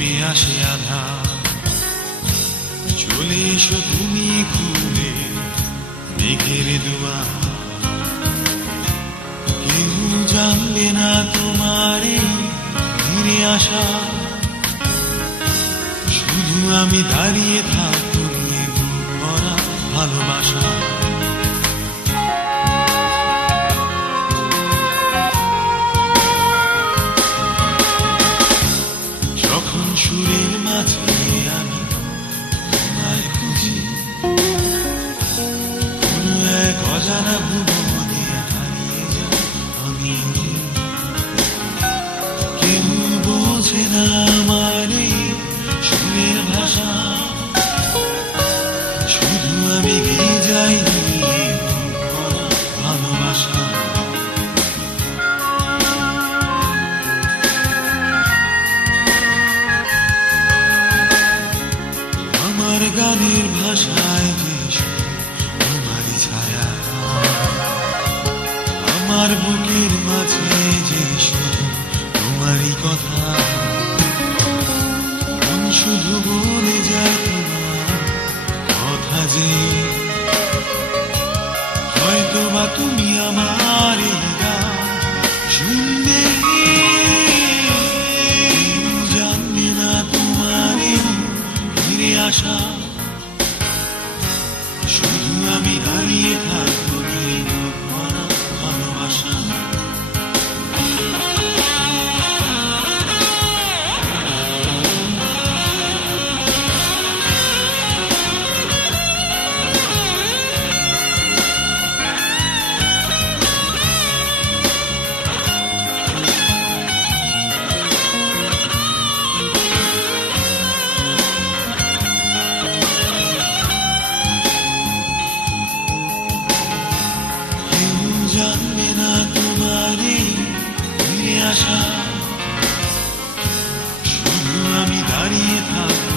নেমে আসে আধার। চলে এসো তুমি খুলে মেঘের দুয়ার, কেউ জানবে না তোমার এই ফিরে আসা। শুধু আমি দাঁড়িয়ে থাকবো নিয়ে বুক ভরা ভালোবাসা। যখন সুরের মাঝে আমি তোমায় খুঁজি, কোনো এক অজানা ভুবনে হারিয়ে যাই আমি। কেউ বোঝে না আমার এই সুরের ভাষা, শুধু আমি গেয়ে যাই নিয়ে বুক ভরা ভালোবাসা। আমার গানের ভাষায় যে তোমারই ছায়া, আমার বুকের মাঝে যে শুধু তোমারই কথা। মন শুধু বলে যায় তোমার কথা যে, হয়তো বা তুমি আমার এই গান শুনবে। কেউ জানবে না তোমার এই ফিরে আসা, শুধু আমি দাঁড়িয়ে থাকবো নিয়ে বুক ভরা ভালোবাসা। জানবে না তোমার এই ফিরে আসা, শুধু আমি দাঁড়িয়ে থাকবো